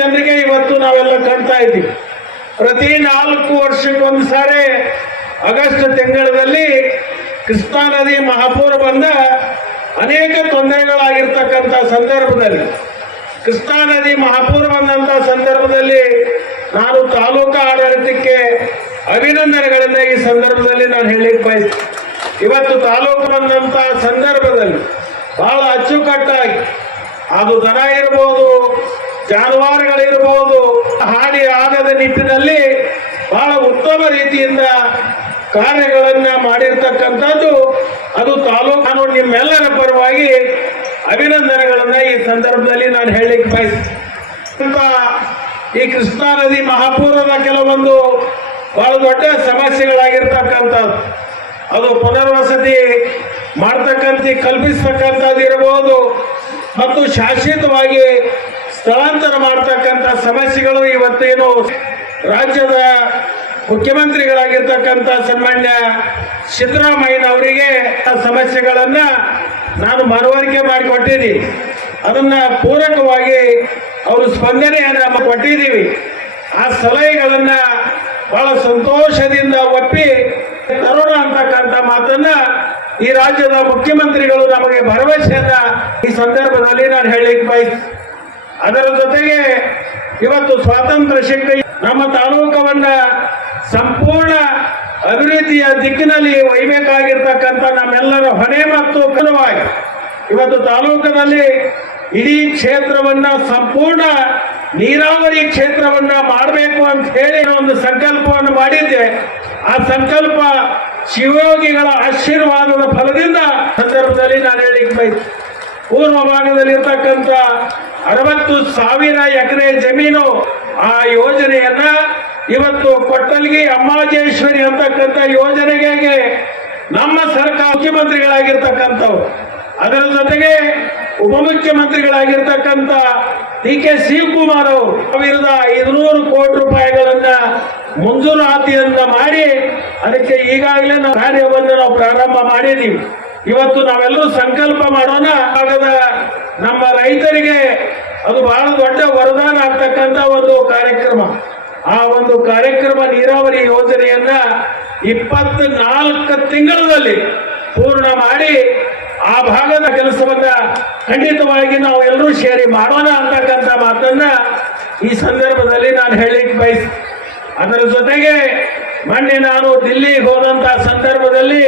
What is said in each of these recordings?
ಜನರಿಗೆ ಇವತ್ತು ನಾವೆಲ್ಲ ಕಾಣ್ತಾ ಇದ್ದೀವಿ. ಪ್ರತಿ 4 ವರ್ಷಕ್ಕೊಂದು ಸಾರಿ ಆಗಸ್ಟ್ ತಿಂಗಳಲ್ಲಿ ಕೃಷ್ಣಾ ನದಿ ಮಹಾಪೂರ ಬಂದ ಅನೇಕ ತೊಂದರೆಗಳಾಗಿರ್ತಕ್ಕಂಥ ಸಂದರ್ಭದಲ್ಲಿ, ಕೃಷ್ಣಾ ನದಿ ಮಹಾಪೂರ ಬಂದಂಥ ಸಂದರ್ಭದಲ್ಲಿ ನಾನು ತಾಲೂಕಾ ಆಡಳಿತಕ್ಕೆ ಅಭಿನಂದನೆಗಳಿಂದ ಈ ಸಂದರ್ಭದಲ್ಲಿ ನಾನು ಹೇಳಲಿಕ್ಕೆ ಬಯಸ್ತೀನಿ. ಇವತ್ತು ತಾಲೂಕು ಬಂದಂಥ ಸಂದರ್ಭದಲ್ಲಿ ಬಹಳ ಅಚ್ಚುಕಟ್ಟಾಗಿ ಅದು ದನ ಇರಬಹುದು, ಜಾನುವಾರುಗಳಿರಬಹುದು, ಹಾನಿ ಆಗದ ನಿಟ್ಟಿನಲ್ಲಿ ಬಹಳ ಉತ್ತಮ ರೀತಿಯಿಂದ ಕಾರ್ಯಗಳನ್ನ ಮಾಡಿರ್ತಕ್ಕಂಥದ್ದು ಅದು ತಾಲೂಕು. ನಾನು ನಿಮ್ಮೆಲ್ಲರ ಪರವಾಗಿ ಅಭಿನಂದನೆಗಳನ್ನ ಈ ಸಂದರ್ಭದಲ್ಲಿ ನಾನು ಹೇಳಲಿಕ್ಕೆ ಬಯಸ್ತೀನಿ. ಈ ಕೃಷ್ಣಾ ನದಿ ಮಹಾಪೂರದ ಕೆಲವೊಂದು ಬಹಳ ದೊಡ್ಡ ಸಮಸ್ಯೆಗಳಾಗಿರ್ತಕ್ಕಂಥದ್ದು, ಅದು ಪುನರ್ವಸತಿ ಕಲ್ಪಿಸ್ತಕ್ಕಂಥದ್ದು ಇರಬಹುದು ಮತ್ತು ಶಾಶ್ವತವಾಗಿ ಸ್ಥಳಾಂತರ ಮಾಡ್ತಕ್ಕಂಥ ಸಮಸ್ಯೆಗಳು ಇವತ್ತೇನು ರಾಜ್ಯದ ಮುಖ್ಯಮಂತ್ರಿಗಳಾಗಿರ್ತಕ್ಕಂಥ ಸನ್ಮಾನ್ಯ ಸಿದ್ದರಾಮಯ್ಯನವರಿಗೆ ಆ ಸಮಸ್ಯೆಗಳನ್ನ ನಾನು ಮನವರಿಕೆ ಮಾಡಿಕೊಟ್ಟಿದ್ದೀನಿ. ಅದನ್ನ ಪೂರಕವಾಗಿ ಅವರು ಸ್ಪಂದನೆಯನ್ನ ಕೊಟ್ಟಿದ್ದೀವಿ. ಆ ಸಲಹೆಗಳನ್ನ ಬಹಳ ಸಂತೋಷದಿಂದ ಒಪ್ಪಿ ತರೋಣ ಅಂತಕ್ಕಂಥ ಮಾತನ್ನ ಈ ರಾಜ್ಯದ ಮುಖ್ಯಮಂತ್ರಿಗಳು ನಮಗೆ ಭರವಸೆಯನ್ನ ಈ ಸಂದರ್ಭದಲ್ಲಿ ನಾನು ಹೇಳಲಿಕ್ಕೆ ಬಯಸ್ತೀನಿ. ಅದರ ಜೊತೆಗೆ ಇವತ್ತು ಸ್ವಾತಂತ್ರ್ಯ ಸಿಕ್ಕ ನಮ್ಮ ತಾಲೂಕವನ್ನ ಸಂಪೂರ್ಣ ಅಭಿವೃದ್ಧಿಯ ದಿಕ್ಕಿನಲ್ಲಿ ಒಯ್ಯಬೇಕಾಗಿರ್ತಕ್ಕಂಥ ನಮ್ಮೆಲ್ಲರ ಹೊಣೆ ಮತ್ತು ಕನವಾಗಿ ಇವತ್ತು ತಾಲೂಕಿನಲ್ಲಿ ಇಡೀ ಕ್ಷೇತ್ರವನ್ನ ಸಂಪೂರ್ಣ ನೀರಾವರಿ ಕ್ಷೇತ್ರವನ್ನ ಮಾಡಬೇಕು ಅಂತ ಹೇಳಿ ಒಂದು ಸಂಕಲ್ಪವನ್ನು ಮಾಡಿದ್ದೆ. ಆ ಸಂಕಲ್ಪ ಶಿವಯೋಗಿಗಳ ಆಶೀರ್ವಾದದ ಫಲದಿಂದ ಸಂದರ್ಭದಲ್ಲಿ ನಾನು ಹೇಳಿಕ್ಕೆ ಬಯಸ್ತೀನಿ. ಪೂರ್ವ ಭಾಗದಲ್ಲಿ ಇರ್ತಕ್ಕಂಥ 60,000 ಎಕರೆ ಜಮೀನು ಆ ಯೋಜನೆಯನ್ನ ಇವತ್ತು ಕೊಟ್ಟಲ್ಗಿ ಅಮ್ಮಾಜೇಶ್ವರಿ ಅಂತಕ್ಕಂಥ ಯೋಜನೆಗೆ ನಮ್ಮ ಸರ್ಕಾರ ಮುಖ್ಯಮಂತ್ರಿಗಳಾಗಿರ್ತಕ್ಕಂಥವ್ರು, ಅದರ ಜೊತೆಗೆ ಉಪಮುಖ್ಯಮಂತ್ರಿಗಳಾಗಿರ್ತಕ್ಕಂಥ ಡಿ.ಕೆ. ಶಿವಕುಮಾರ್ ಅವರು 500 ಕೋಟಿ ರೂಪಾಯಿಗಳನ್ನ ಮಂಜೂರಾತಿಯನ್ನ ಮಾಡಿ ಅದಕ್ಕೆ ಈಗಾಗಲೇ ನಾವು ಕಾರ್ಯವನ್ನು ನಾವು ಪ್ರಾರಂಭ ಮಾಡಿದ್ದೀವಿ. ಇವತ್ತು ನಾವೆಲ್ಲರೂ ಸಂಕಲ್ಪ ಮಾಡೋಣ, ಆಗದ ನಮ್ಮ ರೈತರಿಗೆ ಅದು ಬಹಳ ದೊಡ್ಡ ವರದಾನ ಆಗ್ತಕ್ಕಂಥ ಒಂದು ಕಾರ್ಯಕ್ರಮ. ಆ ಒಂದು ಕಾರ್ಯಕ್ರಮ ನೀರಾವರಿ ಯೋಜನೆಯನ್ನ 24 ತಿಂಗಳಲ್ಲಿ ಪೂರ್ಣ ಮಾಡಿ ಆ ಭಾಗದ ಕೆಲಸವನ್ನ ಖಂಡಿತವಾಗಿ ನಾವು ಎಲ್ಲರೂ ಸೇರಿ ಮಾಡೋಣ ಅಂತಕ್ಕಂಥ ಮಾತನ್ನ ಈ ಸಂದರ್ಭದಲ್ಲಿ ನಾನು ಹೇಳಲಿಕ್ಕೆ ಬಯಸ್ತೀನಿ. ಅದರ ಜೊತೆಗೆ ಮೊನ್ನೆ ನಾನು ದಿಲ್ಲಿಗೆ ಹೋದಂತ ಸಂದರ್ಭದಲ್ಲಿ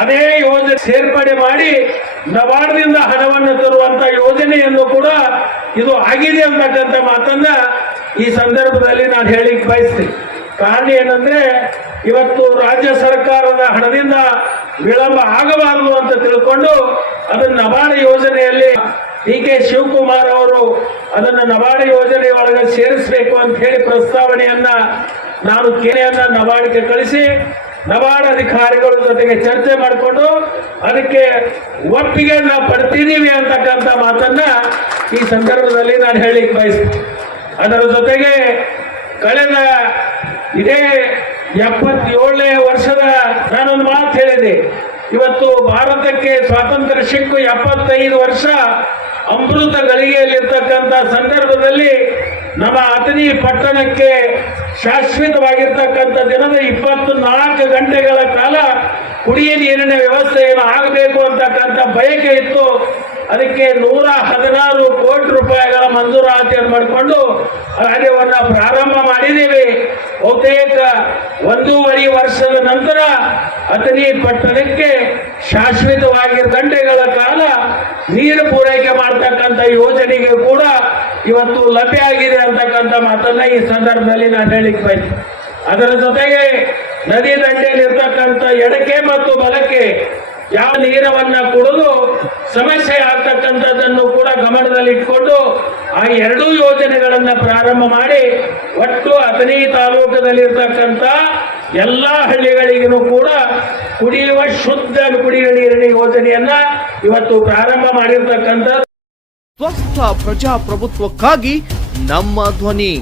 ಅದೇ ಯೋಜನೆ ಸೇರ್ಪಡೆ ಮಾಡಿ ನಬಾರ್ಡ್ದಿಂದ ಹಣವನ್ನು ತರುವಂತ ಯೋಜನೆಯನ್ನು ಕೂಡ ಇದು ಆಗಿದೆ ಅಂತಕ್ಕಂಥ ಮಾತನ್ನ ಈ ಸಂದರ್ಭದಲ್ಲಿ ನಾನು ಹೇಳಲಿಕ್ಕೆ ಬಯಸ್ತೀನಿ. ಕಾರಣ ಏನಂದ್ರೆ ಇವತ್ತು ರಾಜ್ಯ ಸರ್ಕಾರದ ಹಣದಿಂದ ವಿಳಂಬ ಆಗಬಾರದು ಅಂತ ತಿಳ್ಕೊಂಡು ಅದನ್ನು ನಬಾರ್ಡ್ ಯೋಜನೆಯಲ್ಲಿ ಡಿ.ಕೆ. ಶಿವಕುಮಾರ್ ಅವರು ಅದನ್ನು ನಬಾರ್ಡ್ ಯೋಜನೆ ಒಳಗೆ ಸೇರಿಸಬೇಕು ಅಂತ ಹೇಳಿ ಪ್ರಸ್ತಾವನೆಯನ್ನ ನಾನು ಕೇರೆಯನ್ನ ನಬಾರ್ಡ್ಗೆ ಕಳಿಸಿ ನಬಾರ್ಡ್ ಅಧಿಕಾರಿಗಳ ಜೊತೆಗೆ ಚರ್ಚೆ ಮಾಡಿಕೊಂಡು ಅದಕ್ಕೆ ಒಪ್ಪಿಗೆ ನಾವು ಪಡ್ತಿದ್ದೀವಿ ಅಂತಕ್ಕಂಥ ಮಾತನ್ನ ಈ ಸಂದರ್ಭದಲ್ಲಿ ನಾನು ಹೇಳಿಕ್ಕೆ ಬಯಸ್ತೀನಿ. ಅದರ ಜೊತೆಗೆ ಕಳೆದ ಇದೇ 77ನೇ ವರ್ಷದ ನಾನೊಂದು ಮಾತು ಹೇಳಿದೆ. ಇವತ್ತು ಭಾರತಕ್ಕೆ ಸ್ವಾತಂತ್ರ್ಯ ಸಿಕ್ಕು 75 ವರ್ಷ ಅಮೃತ ಗಳಿಗೆಯಲ್ಲಿರ್ತಕ್ಕಂಥ ಸಂದರ್ಭದಲ್ಲಿ ನಮ್ಮ ಅಥಣಿ ಪಟ್ಟಣಕ್ಕೆ ಶಾಶ್ವತವಾಗಿರ್ತಕ್ಕಂಥ ದಿನದ 24 ಗಂಟೆಗಳ ಕಾಲ ಕುಡಿಯ ನೀರಿನ ವ್ಯವಸ್ಥೆ ಏನು ಆಗಬೇಕು ಅಂತಕ್ಕಂಥ ಬಯಕೆ ಇತ್ತು. ಅದಕ್ಕೆ 116 ಕೋಟಿ ರೂಪಾಯಿಗಳ ಮಂಜೂರಾತಿಯನ್ನು ಮಾಡಿಕೊಂಡು ಕಾರ್ಯವನ್ನ ಪ್ರಾರಂಭ ಮಾಡಿದ್ದೀವಿ. ಬಹುತೇಕ 1.5 ವರ್ಷದ ನಂತರ ಅಥಣಿ ಪಟ್ಟಣಕ್ಕೆ ಶಾಶ್ವತವಾಗಿ ಗಂಟೆಗಳ ಕಾಲ ನೀರು ಪೂರೈಕೆ ಮಾಡತಕ್ಕಂಥ ಯೋಜನೆಗೆ ಕೂಡ ಇವತ್ತು ಲಭ್ಯ ಆಗಿದೆ ಅಂತಕ್ಕಂಥ ಮಾತನ್ನ ಈ ಸಂದರ್ಭದಲ್ಲಿ ನಾನು ಹೇಳಿಕ್ಕೆ ಬಯಸ್ತೀನಿ. ಅದರ ಜೊತೆಗೆ ನದಿ ದಂಡೆಯಲ್ಲಿ ಇರ್ತಕ್ಕಂಥ ಎಡಕ್ಕೆ ಮತ್ತು ಬಲಕ್ಕೆ ಯಾವ ನೀರವನ್ನ ಕುಡಿದು ಸಮಸ್ಯೆ ಆಗ್ತಕ್ಕಂಥದ್ದನ್ನು ಕೂಡ ಗಮನದಲ್ಲಿಟ್ಕೊಂಡು ಆ 2 ಯೋಜನೆಗಳನ್ನ ಪ್ರಾರಂಭ ಮಾಡಿ ಒಟ್ಟು ಅಥಣಿ ತಾಲೂಕದಲ್ಲಿರ್ತಕ್ಕಂಥ ಎಲ್ಲಾ ಹಳ್ಳಿಗಳಿಗೂ ಕೂಡ ಕುಡಿಯುವ ಶುದ್ಧ ಕುಡಿಯುವ ನೀರಿನ ಯೋಜನೆಯನ್ನ ಇವತ್ತು ಪ್ರಾರಂಭ ಮಾಡಿರ್ತಕ್ಕಂಥ ಸ್ವಸ್ಥ ಪ್ರಜಾಪ್ರಭುತ್ವಕ್ಕಾಗಿ ನಮ್ಮ ಧ್ವನಿ.